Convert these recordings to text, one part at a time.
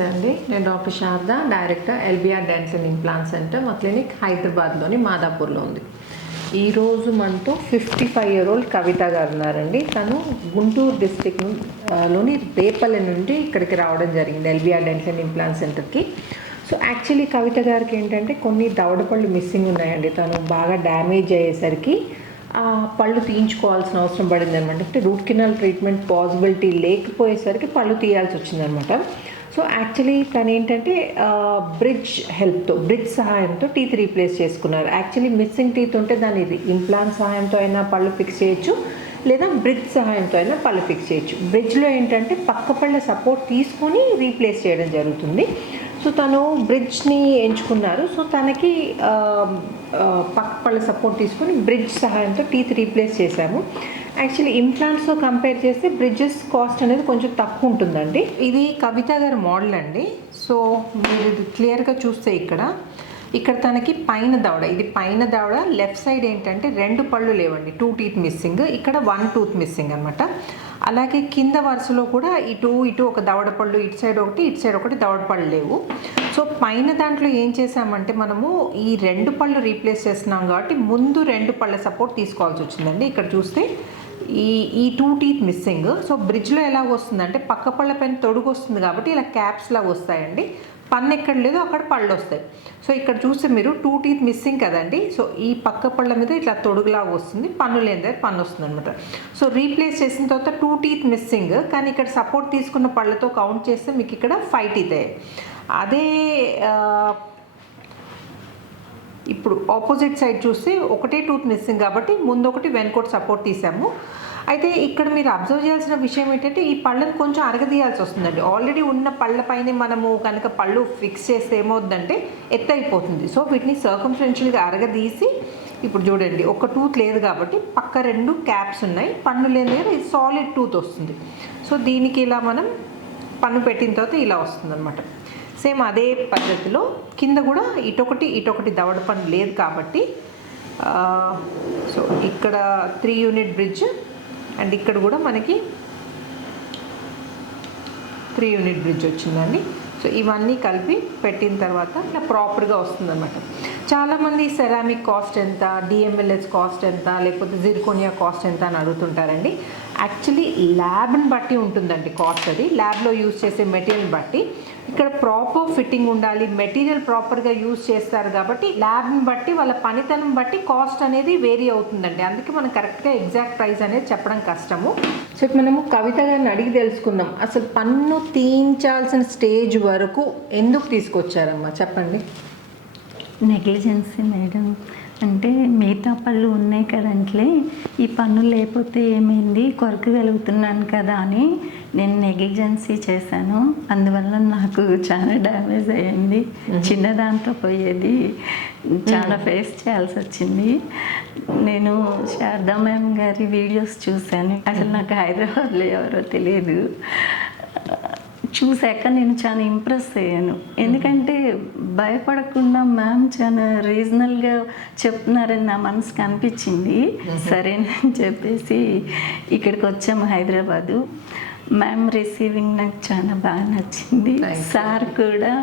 నమస్తే అండి. నేను doctor Sharada, director LBR dental implant centre. మా క్లినిక్ హైదరాబాద్లోని మాదాపూర్లో ఉంది. ఈరోజు మనతో 55-year-old కవిత గారు ఉన్నారండి. తను గుంటూరు డిస్ట్రిక్ట్ లోని రేపల్లె నుండి ఇక్కడికి రావడం జరిగింది ఎల్బిఆర్ డెంటల్ ఇంప్లాంట్ సెంటర్కి. సో యాక్చువల్లీ కవిత గారికి ఏంటంటే కొన్ని దవడపళ్ళు మిస్సింగ్ ఉన్నాయండి. తను బాగా డ్యామేజ్ అయ్యేసరికి పళ్ళు తీయించుకోవాల్సిన అవసరం పడింది అనమాట. అంటే రూట్ కెనాల్ ట్రీట్మెంట్ పాసిబిలిటీ లేకపోయేసరికి పళ్ళు తీయాల్సి వచ్చిందనమాట. సో యాక్చువల్లీ తను ఏంటంటే బ్రిడ్జ్ సహాయంతో టీత్ రీప్లేస్ చేసుకున్నారు. యాక్చువల్లీ మిస్సింగ్ టీత్ ఉంటే దాని ఇంప్లాంట్ సహాయంతో అయినా పళ్ళు ఫిక్స్ చేయొచ్చు, లేదా బ్రిడ్జ్ సహాయంతో అయినా పళ్ళు ఫిక్స్ చేయొచ్చు. బ్రిడ్జ్లో ఏంటంటే పక్క పళ్ళ సపోర్ట్ తీసుకొని రీప్లేస్ చేయడం జరుగుతుంది. సో తను బ్రిడ్జ్ని ఎంచుకున్నారు. సో తనకి పక్క పళ్ళ సపోర్ట్ తీసుకొని బ్రిడ్జ్ సహాయంతో టీత్ రీప్లేస్ చేశాము. యాక్చువల్లీ ఇంప్లాంట్స్తో కంపేర్ చేస్తే బ్రిడ్జెస్ కాస్ట్ అనేది కొంచెం తక్కువ ఉంటుందండి. ఇది కవిత గారి మోడల్ అండి. సో మీరు ఇది క్లియర్గా చూస్తే ఇక్కడ తనకి పైన దవడ, ఇది పైన దవడ లెఫ్ట్ సైడ్ ఏంటంటే 2 పళ్ళు లేవండి, 2 teeth మిస్సింగ్, ఇక్కడ 1 tooth మిస్సింగ్ అనమాట. అలాగే కింద వరుసలో కూడా ఇటు ఒక దవడ పళ్ళు, ఇటు సైడ్ ఒకటి దవడ పళ్ళు లేవు. సో పైన దాంట్లో ఏం చేసామంటే మనము ఈ 2 పళ్ళు రీప్లేస్ చేస్తున్నాం కాబట్టి ముందు 2 పళ్ళ సపోర్ట్ తీసుకోవాల్సి వచ్చిందండి. ఇక్కడ చూస్తే ఈ 2 teeth మిస్సింగ్. సో బ్రిడ్జ్లో ఎలా వస్తుందంటే పక్క పళ్ళ పైన తొడుగు వస్తుంది కాబట్టి ఇలా క్యాప్స్ లాగా వస్తాయండి. పన్ను ఎక్కడ లేదో అక్కడ పళ్ళు వస్తాయి. సో ఇక్కడ చూస్తే మీరు 2 teeth మిస్సింగ్ కదండి. సో ఈ పక్క పళ్ళ మీద ఇట్లా తొడుగులాగా వస్తుంది, పన్ను లేని దగ్గర పన్ను వస్తుంది అనమాట. సో రీప్లేస్ చేసిన తర్వాత 2 teeth మిస్సింగ్, కానీ ఇక్కడ సపోర్ట్ తీసుకున్న పళ్ళతో కౌంట్ చేస్తే మీకు ఇక్కడ 5 teeth అయ్యాయి. అదే ఇప్పుడు ఆపోజిట్ సైడ్ చూస్తే ఒకటే టూత్ మిస్సింగ్ కాబట్టి ముందు ఒకటి వెనకొకటి సపోర్ట్ తీసాము. అయితే ఇక్కడ మీరు అబ్జర్వ్ చేయాల్సిన విషయం ఏంటంటే ఈ పళ్ళని కొంచెం అరగదీయాల్సి వస్తుందండి. ఆల్రెడీ ఉన్న పళ్ళపైనే మనము కనుక పళ్ళు ఫిక్స్ చేస్తే ఏమవుతుందంటే ఎత్తైపోతుంది. సో వీటిని సర్కంఫరెన్షియల్గా అరగదీసి ఇప్పుడు చూడండి, ఒక టూత్ లేదు కాబట్టి పక్క 2 క్యాప్స్ ఉన్నాయి, పన్ను లేని దగ్గర ఇది సాలిడ్ టూత్ వస్తుంది. సో దీనికి ఇలా మనం పన్ను పెట్టిన తర్వాత ఇలా వస్తుంది అనమాట. సేమ్ అదే పద్ధతిలో కింద కూడా ఇటొకటి దవడ పన్ను లేదు కాబట్టి సో ఇక్కడ 3 unit బ్రిడ్జ్ అండ్ ఇక్కడ కూడా మనకి 3 unit బ్రిడ్జ్ వచ్చిందండి. సో ఇవన్నీ కలిపి పెట్టిన తర్వాత ఇలా ప్రాపర్గా వస్తుందన్నమాట. చాలామంది సెరామిక్ కాస్ట్ ఎంత, డిఎంఎల్ఎస్ కాస్ట్ ఎంత, లేకపోతే జిర్కోనియా కాస్ట్ ఎంత అని అడుగుతుంటారండి. యాక్చువల్లీ ల్యాబ్ని బట్టి ఉంటుందండి కాస్ట్. అది ల్యాబ్లో యూజ్ చేసే మెటీరియల్ బట్టి. ఇక్కడ ప్రాపర్ ఫిట్టింగ్ ఉండాలి, మెటీరియల్ ప్రాపర్గా యూజ్ చేస్తారు కాబట్టి ల్యాబ్ని బట్టి వాళ్ళ పనితనం బట్టి కాస్ట్ అనేది వేరీ అవుతుందండి. అందుకే మనం కరెక్ట్గా ఎగ్జాక్ట్ ప్రైస్ అనేది చెప్పడం కష్టము. సో మనము కవిత గారిని అడిగి తెలుసుకుందాం, అసలు పన్ను తీయించాల్సిన స్టేజ్ వరకు ఎందుకు తీసుకొచ్చారమ్మా చెప్పండి. నెగ్లిజెన్సీ మేడం, అంటే మిగతా పళ్ళు ఉన్నాయి కదంట్లే, ఈ పన్ను లేకపోతే ఏమైంది, కొరకగలుగుతున్నాను కదా అని నేను నెగ్లిజెన్సీ చేశాను. అందువల్ల నాకు చాలా డ్యామేజ్ అయ్యింది. చిన్నదాంతో పోయేది చాలా ఫేస్ చేయాల్సి వచ్చింది. నేను శారదా మ్యామ్ గారి వీడియోస్ చూశాను. అసలు నాకు హైదరాబాద్లో ఎవరో తెలియదు. చూశాక నేను చాలా ఇంప్రెస్ అయ్యాను. ఎందుకంటే భయపడకుండా మ్యామ్ చాలా రీజనల్గా చెప్తున్నారని నా మనసుకు అనిపించింది. సరేనని చెప్పేసి ఇక్కడికి వచ్చాము హైదరాబాదు. మ్యామ్ రిసీవింగ్ నాకు చాలా బాగా నచ్చింది. సార్ కూడా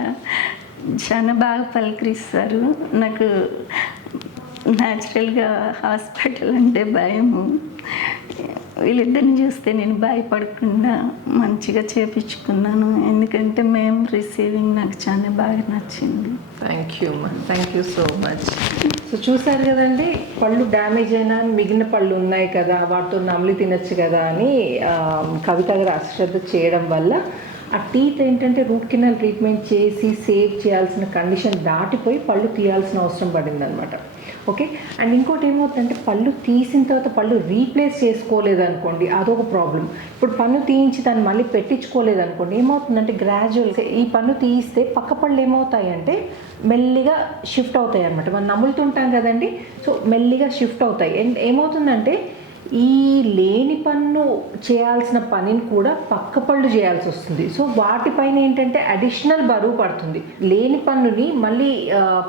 చాలా బాగా పలకరిస్తారు. నాకు న్యాచురల్గా హాస్పిటల్ అంటే భయము. వీళ్ళిద్దరిని చూస్తే నేను భయపడకుండా మంచిగా చేయించుకున్నాను. ఎందుకంటే మేము రిసీవింగ్ నాకు చాలా బాగా నచ్చింది. Thank you so much. So చూసారు కదండి, పళ్ళు డ్యామేజ్ అయినా మిగిలిన పళ్ళు ఉన్నాయి కదా, వాటితో నమిలి తినచ్చు కదా అని కవిత గారు అశ్రద్ధ చేయడం వల్ల ఆ టీత్ ఏంటంటే రూట్ కెనాల్ ట్రీట్మెంట్ చేసి సేవ్ చేయాల్సిన కండిషన్ దాటిపోయి పళ్ళు తీయాల్సిన అవసరం పడిందనమాట. ఓకే. అండ్ ఇంకోటి ఏమవుతుందంటే పళ్ళు తీసిన తర్వాత పళ్ళు రీప్లేస్ చేసుకోలేదనుకోండి, అదొక ప్రాబ్లం. ఇప్పుడు పన్ను తీయించి దాన్ని మళ్ళీ పెట్టించుకోలేదనుకోండి, ఏమవుతుందంటే గ్రాడ్యువల్గా ఈ పన్ను తీయిస్తే పక్క పళ్ళు ఏమవుతాయంటే మెల్లిగా షిఫ్ట్ అవుతాయి అనమాట. మనం నములుతుంటాం కదండి, సో మెల్లిగా షిఫ్ట్ అవుతాయి. అండ్ ఏమవుతుందంటే ఈ లేని పన్ను చేయాల్సిన పనిని కూడా పక్క పళ్ళు చేయాల్సి వస్తుంది. సో వాటిపైన ఏంటంటే అడిషనల్ బరువు పడుతుంది. లేని పన్నుని మళ్ళీ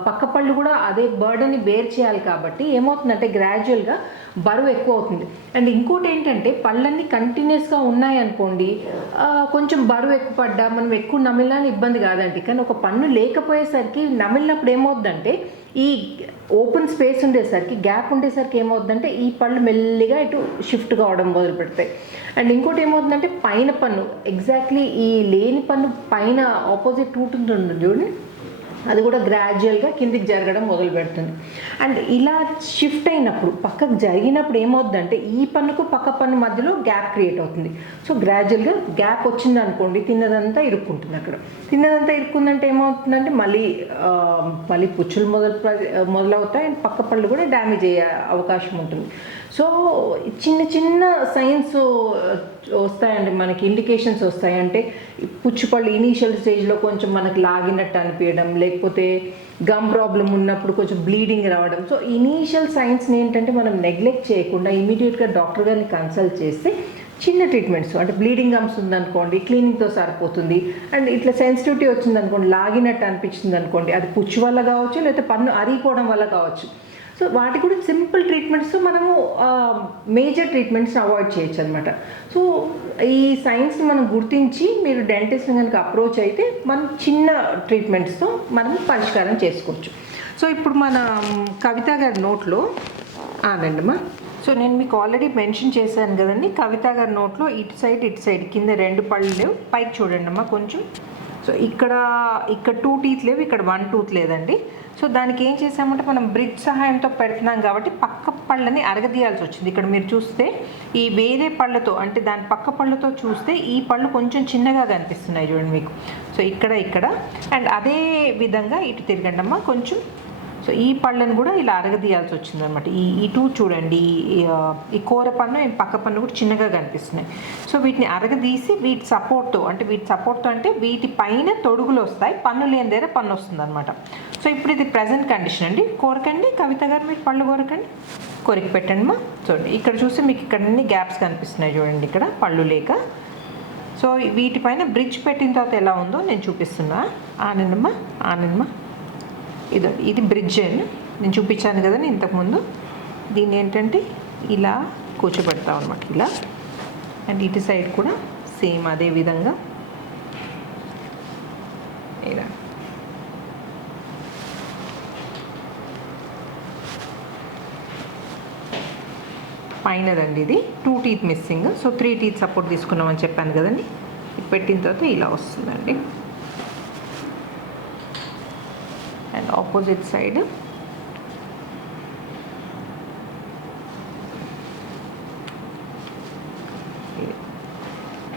పక్క పళ్ళు కూడా అదే బర్డన్ని బేర్ చేయాలి కాబట్టి ఏమవుతుందంటే గ్రాడ్యువల్గా బరువు ఎక్కువ అవుతుంది. అండ్ ఇంకోటి ఏంటంటే పళ్ళన్నీ కంటిన్యూస్గా ఉన్నాయనుకోండి, కొంచెం బరువు ఎక్కువ పడ్డా మనం ఎక్కువ నమిలినా ఇబ్బంది కాదండి. కానీ ఒక పన్ను లేకపోయేసరికి నమిలినప్పుడు ఏమవుతుందంటే ఈ ఓపెన్ స్పేస్ ఉండేసరికి, గ్యాప్ ఉండేసరికి ఏమవుతుందంటే ఈ పళ్ళు మెల్లిగా ఇటు షిఫ్ట్ కావడం మొదలు పెడతాయి. అండ్ ఇంకోటి ఏమవుతుందంటే పైన పన్ను ఎగ్జాక్ట్లీ ఈ లేని పన్ను పైన ఆపోజిట్ రూట్ ఉంటుంది చూడండి, అది కూడా గ్రాడ్యువల్గా కిందికి జరగడం మొదలు పెడుతుంది. అండ్ ఇలా షిఫ్ట్ అయినప్పుడు పక్కకు జరిగినప్పుడు ఏమవుతుందంటే ఈ పన్నుకు పక్క పన్ను మధ్యలో గ్యాప్ క్రియేట్ అవుతుంది. సో గ్రాడ్యువల్గా గ్యాప్ వచ్చింది అనుకోండి, తిన్నదంతా ఇరుక్కుంటుంది. అక్కడ తిన్నదంతా ఇరుక్కుందంటే ఏమవుతుందంటే మళ్ళీ పుచ్చులు మొదలవుతాయి అండ్ పక్క పళ్ళు కూడా డ్యామేజ్ అయ్యే అవకాశం ఉంటుంది. సో చిన్న చిన్న సైన్స్ వస్తాయండి, మనకి ఇండికేషన్స్ వస్తాయి. అంటే పుచ్చుపళ్ళు ఇనీషియల్ స్టేజ్లో కొంచెం మనకి లాగినట్టు అనిపించడం, లేకపోతే గమ్ ప్రాబ్లం ఉన్నప్పుడు కొంచెం బ్లీడింగ్ రావడం. సో ఇనీషియల్ సైన్స్ని ఏంటంటే మనం నెగ్లెక్ట్ చేయకుండా ఇమీడియట్గా డాక్టర్ గారిని కన్సల్ట్ చేస్తే చిన్న ట్రీట్మెంట్స్, అంటే బ్లీడింగ్ గమ్స్ ఉందనుకోండి క్లీనింగ్తో సరిపోతుంది. అండ్ ఇట్లా సెన్సిటివిటీ వచ్చిందనుకోండి, లాగినట్టు అనిపించింది అనుకోండి, అది పుచ్చు వల్ల కావచ్చు లేకపోతే పన్ను అరిగిపోవడం వల్ల కావచ్చు. సో వాటి కూడా సింపుల్ ట్రీట్మెంట్స్ మనము మేజర్ ట్రీట్మెంట్స్ అవాయిడ్ చేయొచ్చు అనమాట. సో ఈ సైన్స్ని మనం గుర్తించి మీరు డెంటిస్ట్ని కనుక అప్రోచ్ అయితే మనం చిన్న ట్రీట్మెంట్స్తో మనం పరిష్కారం చేసుకోవచ్చు. సో ఇప్పుడు మన కవిత గారి నోట్లో ఆనందమ్మా. సో నేను మీకు ఆల్రెడీ మెన్షన్ చేశాను కదండి, కవిత గారి నోట్లో ఇటు సైడ్ కింద 2 పళ్ళు లేవు, పైకి చూడండి అమ్మా కొంచెం. సో ఇక్కడ 2 టీత్ లేవు, ఇక్కడ 1 టూత్ లేదండి. సో దానికి ఏం చేసామంటే మనం బ్రిడ్జ్ సహాయంతో పెడుతున్నాం కాబట్టి పక్క పళ్ళని అరగదీయాల్సి వచ్చింది. ఇక్కడ మీరు చూస్తే ఈ వేరే పళ్ళతో, అంటే దాని పక్క పళ్ళతో చూస్తే ఈ పళ్ళు కొంచెం చిన్నగా కనిపిస్తున్నాయి చూడండి మీకు. సో ఇక్కడ అండ్ అదే విధంగా ఇటు తిరగండి అమ్మా కొంచెం. సో ఈ పళ్ళను కూడా ఇలా అరగదీయాల్సి వచ్చింది అనమాట. ఇటు చూడండి, ఈ కూర పన్ను పక్క పన్ను కూడా చిన్నగా కనిపిస్తున్నాయి. సో వీటిని అరగదీసి వీటి సపోర్ట్తో అంటే వీటి పైన తొడుగులు వస్తాయి, పన్ను లేని దగ్గర పన్ను వస్తుంది అనమాట. సో ఇప్పుడు ఇది ప్రజెంట్ కండిషన్ అండి. కోరకండి కవిత గారు, మీరు పళ్ళు కోరకండి, కొరికి పెట్టండి మా. చూడండి ఇక్కడ చూస్తే మీకు ఇక్కడ అన్ని గ్యాప్స్ కనిపిస్తున్నాయి చూడండి, ఇక్కడ పళ్ళు లేక. సో వీటిపైన బ్రిడ్జ్ పెట్టిన తర్వాత ఎలా ఉందో నేను చూపిస్తున్నా. ఆనందమ్మా ఇది బ్రిడ్జ్ అని నేను చూపించాను కదండి ఇంతకుముందు. దీన్ని ఏంటంటే ఇలా కూర్చోబెడతాం అనమాట, ఇలా. అండ్ ఇటు సైడ్ కూడా సేమ్ అదే విధంగా ఇలా. పైనదండి ఇది 2 teeth missing. So 3 teeth support తీసుకున్నామని చెప్పాను కదండి. ఇది పెట్టిన తర్వాత ఇలా వస్తుందండి. అండ్ ఆపోజిట్ సైడ్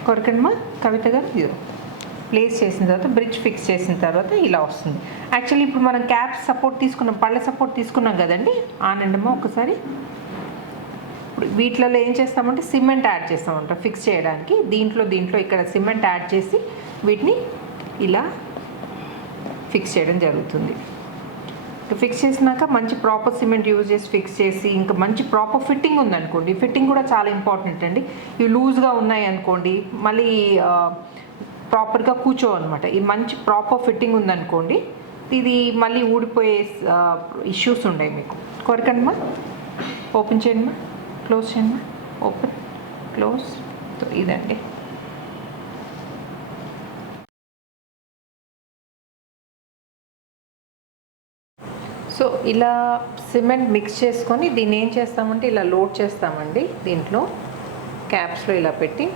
కొరకండి కవిత గారు. ఇది ప్లేస్ చేసిన తర్వాత బ్రిడ్జ్ ఫిక్స్ చేసిన తర్వాత ఇలా వస్తుంది. యాక్చువల్లీ ఇప్పుడు మనం క్యాప్ సపోర్ట్ తీసుకున్నాం, పళ్ళ సపోర్ట్ తీసుకున్నాం కదండి. ఆనందమ్మా ఒకసారి. ఇప్పుడు వీటిలలో ఏం చేస్తామంటే సిమెంట్ యాడ్ చేస్తామంట ఫిక్స్ చేయడానికి. దీంట్లో ఇక్కడ సిమెంట్ యాడ్ చేసి వీటిని ఇలా ఫిక్స్ చేయడం జరుగుతుంది. ఫిక్స్ చేసినాక మంచి ప్రాపర్ సిమెంట్ యూజ్ చేసి ఫిక్స్ చేసి, ఇంకా మంచి ప్రాపర్ ఫిట్టింగ్ ఉందనుకోండి, ఫిట్టింగ్ కూడా చాలా ఇంపార్టెంట్ అండి. ఇవి లూజ్గా ఉన్నాయి అనుకోండి మళ్ళీ ప్రాపర్గా కూర్చోవన్నమాట. ఇది మంచి ప్రాపర్ ఫిట్టింగ్ ఉందనుకోండి, ఇది మళ్ళీ ఊడిపోయే ఇష్యూస్ ఉన్నాయి మీకు. కొరకండి మా, ఓపెన్ చేయండి మా, క్లోజ్ చేయండి మా, ఓపెన్ క్లోజ్. ఇదండి. సో ఇలా సిమెంట్ మిక్స్ చేసుకొని దీన్ని ఏం చేస్తామంటే ఇలా లోడ్ చేస్తామండి. దీంట్లో క్యాప్స్లో ఇలా పెట్టి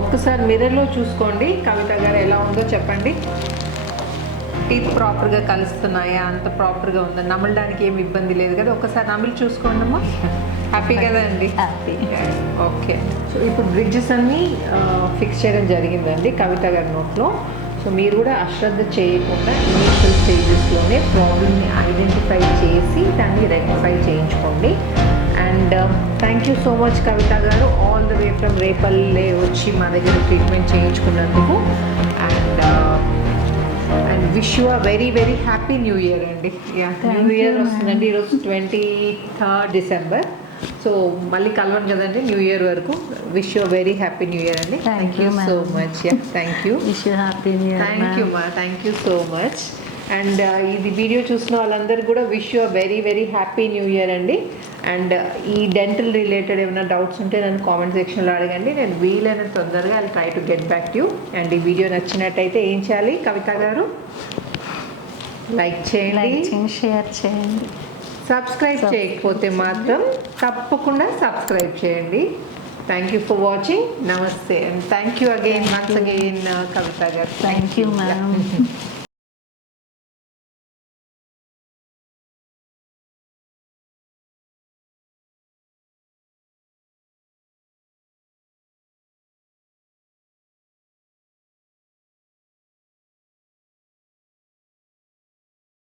ఒక్కసారి మిర్రర్లో చూసుకోండి కవిత గారు, ఎలా ఉందో చెప్పండి. టీత్ ప్రాపర్గా కలుస్తున్నాయా, అంత ప్రాపర్గా ఉందా, నమలడానికి ఏమి ఇబ్బంది లేదు కదా. ఒకసారి నమిలి చూసుకోండి అమ్మా. హ్యాపీ కదా అండి? హ్యాపీ. ఓకే. సో ఇప్పుడు బ్రిడ్జెస్ అన్నీ ఫిక్స్ చేయడం జరిగిందండి కవిత గారి నోట్లో. సో మీరు కూడా అశ్రద్ధ చేయకుండా ఇనీషియల్ స్టేజెస్లోనే ప్రాబ్లమ్ని ఐడెంటిఫై చేసి దాన్ని రెక్టిఫై చేయించుకోండి. And thank you so much Kavitha గారు, all the way from Repalle వచ్చి మా దగ్గర ట్రీట్మెంట్ చేయించుకున్నందుకు. And wish you a very very happy new year అండి. న్యూ ఇయర్ వస్తుందండి, ఈరోజు 23rd December. సో మళ్ళీ కలవను కదండి న్యూ ఇయర్ వరకు. Wish you very happy new year అండి. Thank you so much. Thank you. Wish you happy new year. Thank you మా, thank you so much. And ఇది video చూసిన వాళ్ళందరూ కూడా wish you very very happy new year అండి. And ఈ dental related ఏమైనా doubts ఉంటే నన్ను కామెంట్ సెక్షన్లో అడగండి, నేను వీలైన తొందరగా I try to get back you. And ఈ వీడియో నచ్చినట్టయితే ఏం చేయాలి కవిత గారు? లైక్ చేయండి, షేర్ చేయండి. సబ్స్క్రైబ్ చేయకపోతే మాత్రం తప్పకుండా సబ్స్క్రైబ్ చేయండి. Thank you for watching. Namaste and thank you again once again Kavitha గారు. Thank you ma'am.